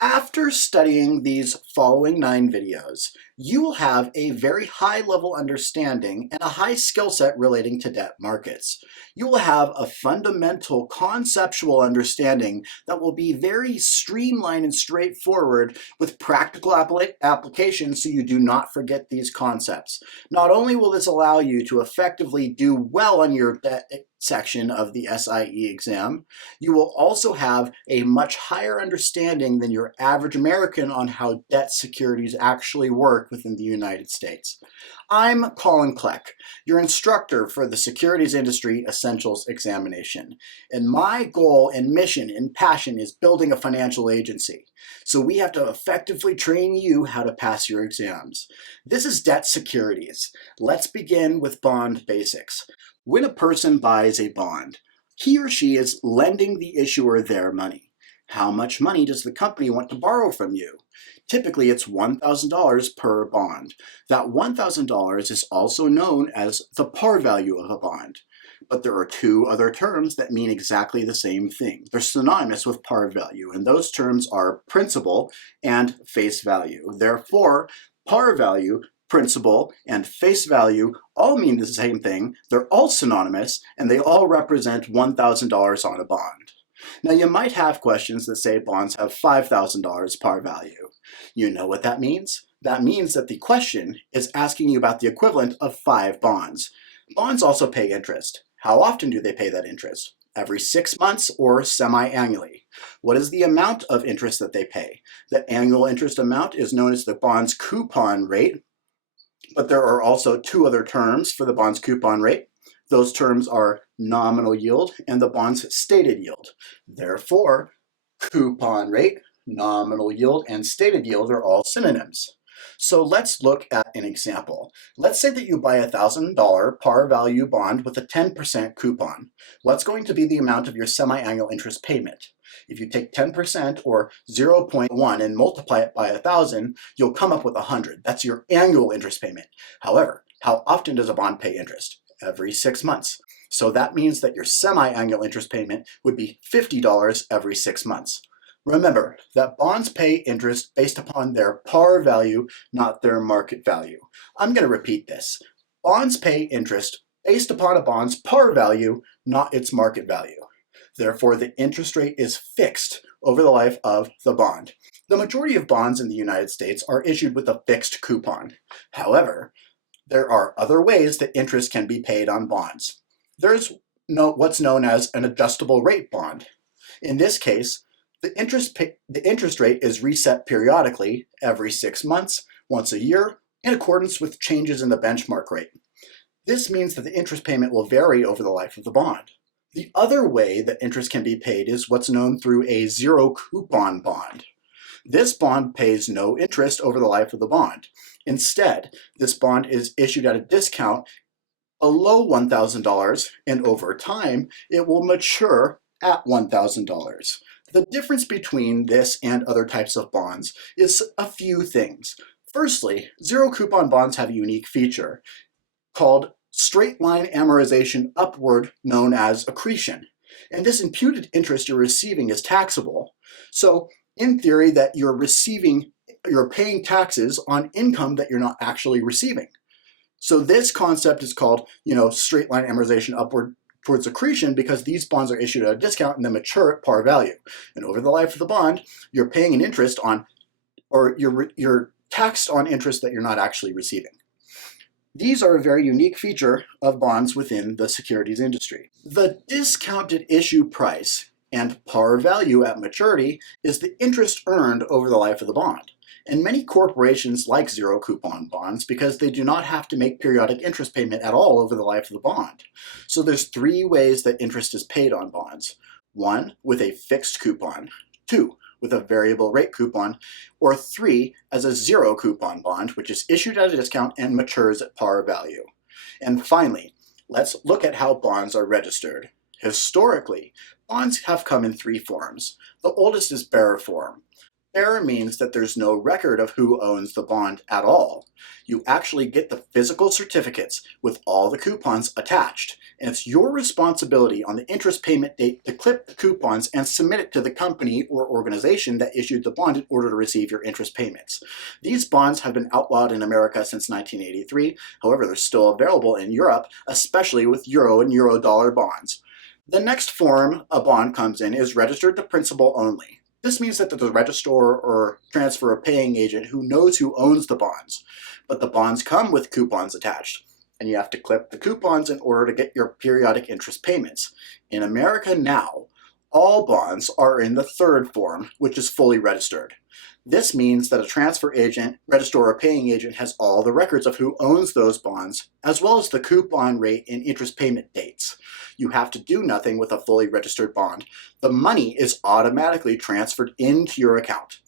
After studying these following 9 videos, you will have a very high-level understanding and a high skill set relating to debt markets. You will have a fundamental conceptual understanding that will be very streamlined and straightforward with practical applications so you do not forget these concepts. Not only will this allow you to effectively do well on your debt section of the SIE exam, you will also have a much higher understanding than your average American on how debt securities actually work within the United States. I'm Colin Kleck, your instructor for the Securities Industry Essentials examination, and my goal and mission and passion is building a financial agency. So we have to effectively train you how to pass your exams. This is debt securities. Let's begin with bond basics. When a person buys a bond, he or she is lending the issuer their money. How much money does the company want to borrow from you? Typically, it's $1,000 per bond. That $1,000 is also known as the par value of a bond. But there are 2 other terms that mean exactly the same thing. They're synonymous with par value, and those terms are principal and face value. Therefore, par value, principal, and face value all mean the same thing. They're all synonymous, and they all represent $1,000 on a bond. Now, you might have questions that say bonds have $5,000 par value. You know what that means? That means that the question is asking you about the equivalent of 5 bonds. Bonds also pay interest. How often do they pay that interest? Every 6 months or semi-annually. What is the amount of interest that they pay? The annual interest amount is known as the bond's coupon rate, but there are also 2 other terms for the bond's coupon rate. Those terms are nominal yield and the bond's stated yield. Therefore, coupon rate, nominal yield, and stated yield are all synonyms. So let's look at an example. Let's say that you buy a $1,000 par value bond with a 10% coupon. What's going to be the amount of your semi-annual interest payment? If you take 10% or 0.1 and multiply it by 1,000, you'll come up with 100. That's your annual interest payment. However, how often does a bond pay interest? Every 6 months. So that means that your semi-annual interest payment would be $50 every 6 months. Remember that bonds pay interest based upon their par value, not their market value. I'm going to repeat this. Bonds pay interest based upon a bond's par value, not its market value. Therefore, the interest rate is fixed over the life of the bond. The majority of bonds in the United States are issued with a fixed coupon. However, there are other ways that interest can be paid on bonds. There's what's known as an adjustable rate bond. In this case, the interest rate is reset periodically every 6 months, once a year, in accordance with changes in the benchmark rate. This means that the interest payment will vary over the life of the bond. The other way that interest can be paid is what's known through a zero coupon bond. This bond pays no interest over the life of the bond. Instead, this bond is issued at a discount below $1,000, and over time, it will mature at $1,000. The difference between this and other types of bonds is a few things. Firstly, zero coupon bonds have a unique feature called straight line amortization upward, known as accretion. And this imputed interest you're receiving is taxable. So in theory, that you're paying taxes on income that you're not actually receiving. So this concept is called, straight line amortization upward towards accretion, because these bonds are issued at a discount and then mature at par value. And over the life of the bond, you're paying an interest on, or you're taxed on interest that you're not actually receiving. These are a very unique feature of bonds within the securities industry. The discounted issue price and par value at maturity is the interest earned over the life of the bond. And many corporations like zero coupon bonds because they do not have to make periodic interest payment at all over the life of the bond. So there's 3 ways that interest is paid on bonds. 1, with a fixed coupon. 2, with a variable rate coupon. Or 3, as a zero coupon bond, which is issued at a discount and matures at par value. And finally, let's look at how bonds are registered. Historically, bonds have come in 3 forms. The oldest is bearer form. Bare means that there's no record of who owns the bond at all. You actually get the physical certificates with all the coupons attached, and it's your responsibility on the interest payment date to clip the coupons and submit it to the company or organization that issued the bond in order to receive your interest payments. These bonds have been outlawed in America since 1983, however they're still available in Europe, especially with euro and euro-dollar bonds. The next form a bond comes in is registered to principal only. This means that there's a registrar or transfer paying agent who knows who owns the bonds, but the bonds come with coupons attached, and you have to clip the coupons in order to get your periodic interest payments. In America now, all bonds are in the third form, which is fully registered. This means that a transfer agent, registrar, or paying agent has all the records of who owns those bonds, as well as the coupon rate and interest payment dates. You have to do nothing with a fully registered bond. The money is automatically transferred into your account.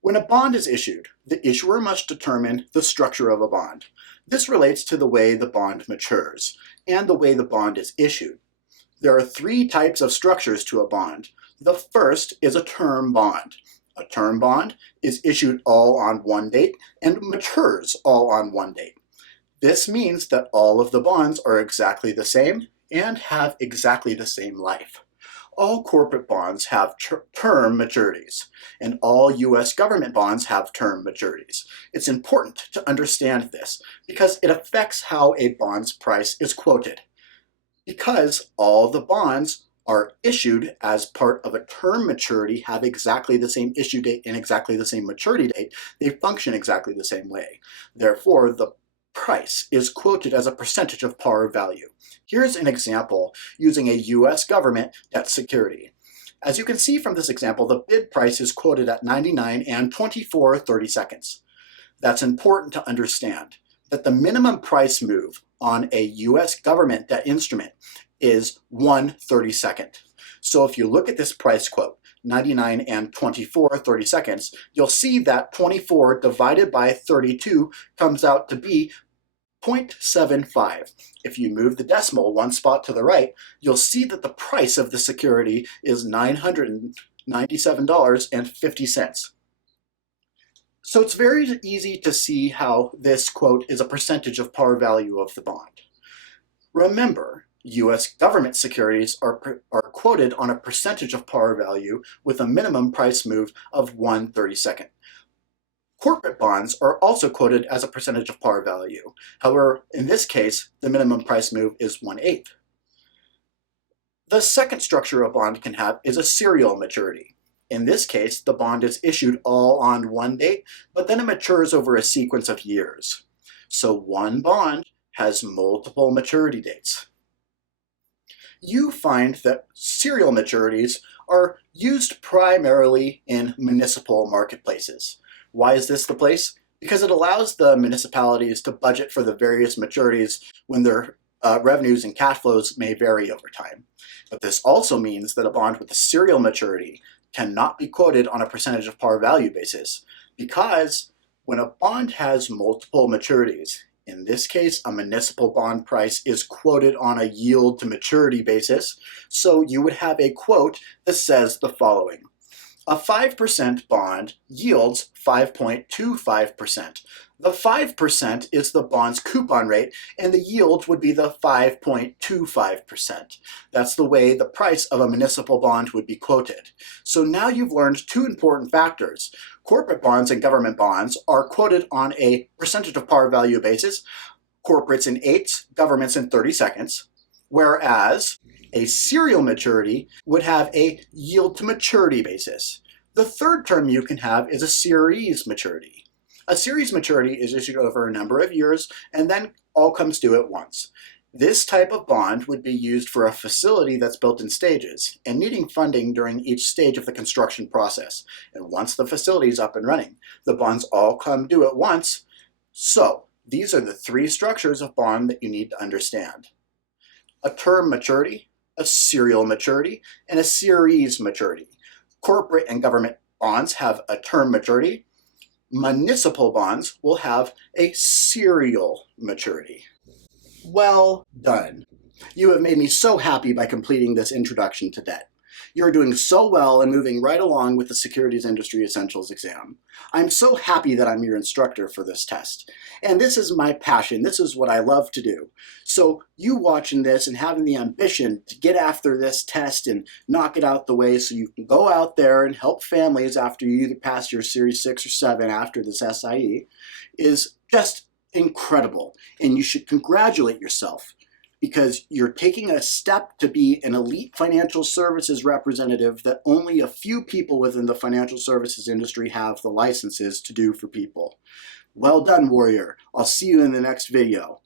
When a bond is issued, the issuer must determine the structure of a bond. This relates to the way the bond matures and the way the bond is issued. There are three types of structures to a bond. The first is a term bond. A term bond is issued all on one date and matures all on one date. This means that all of the bonds are exactly the same and have exactly the same life. All corporate bonds have term maturities, and all U.S. government bonds have term maturities. It's important to understand this because it affects how a bond's price is quoted. Because all the bonds are issued as part of a term maturity, have exactly the same issue date and exactly the same maturity date, they function exactly the same way. Therefore, the price is quoted as a percentage of par value. Here's an example using a U.S. government debt security. As you can see from this example, the bid price is quoted at 99 and 24/32. That's important to understand, that the minimum price move on a U.S. government debt instrument is 1/32. So if you look at this price quote, 99 and 24/32, you'll see that 24 divided by 32 comes out to be 0.75. If you move the decimal one spot to the right, you'll see that the price of the security is $997.50. So it's very easy to see how this quote is a percentage of par value of the bond. Remember, U.S. government securities are quoted on a percentage of par value with a minimum price move of 1/32. Corporate bonds are also quoted as a percentage of par value. However, in this case, the minimum price move is 1/8. The second structure a bond can have is a serial maturity. In this case, the bond is issued all on one date, but then it matures over a sequence of years. So one bond has multiple maturity dates. You find that serial maturities are used primarily in municipal marketplaces. Why is this the place? Because it allows the municipalities to budget for the various maturities when their revenues and cash flows may vary over time. But this also means that a bond with a serial maturity cannot be quoted on a percentage of par value basis, because when a bond has multiple maturities, in this case, a municipal bond price is quoted on a yield to maturity basis, so you would have a quote that says the following. A 5% bond yields 5.25%. The 5% is the bond's coupon rate, and the yield would be the 5.25%. That's the way the price of a municipal bond would be quoted. So now you've learned two important factors. Corporate bonds and government bonds are quoted on a percentage of par value basis, corporates in 8s, governments in 30 seconds, whereas a serial maturity would have a yield to maturity basis. The third term you can have is a series maturity. A series maturity is issued over a number of years and then all comes due at once. This type of bond would be used for a facility that's built in stages and needing funding during each stage of the construction process. And once the facility is up and running, the bonds all come due at once. So these are the three structures of bond that you need to understand. A term maturity, a serial maturity, and a series maturity. Corporate and government bonds have a term maturity. Municipal bonds will have a serial maturity. Well done. You have made me so happy by completing this introduction to debt. You're doing so well and moving right along with the Securities Industry Essentials exam. I'm so happy that I'm your instructor for this test. And this is my passion. This is what I love to do. So you watching this and having the ambition to get after this test and knock it out the way so you can go out there and help families after you either pass your Series 6 or 7 after this SIE is just incredible. And you should congratulate yourself, because you're taking a step to be an elite financial services representative that only a few people within the financial services industry have the licenses to do for people. Well done, warrior. I'll see you in the next video.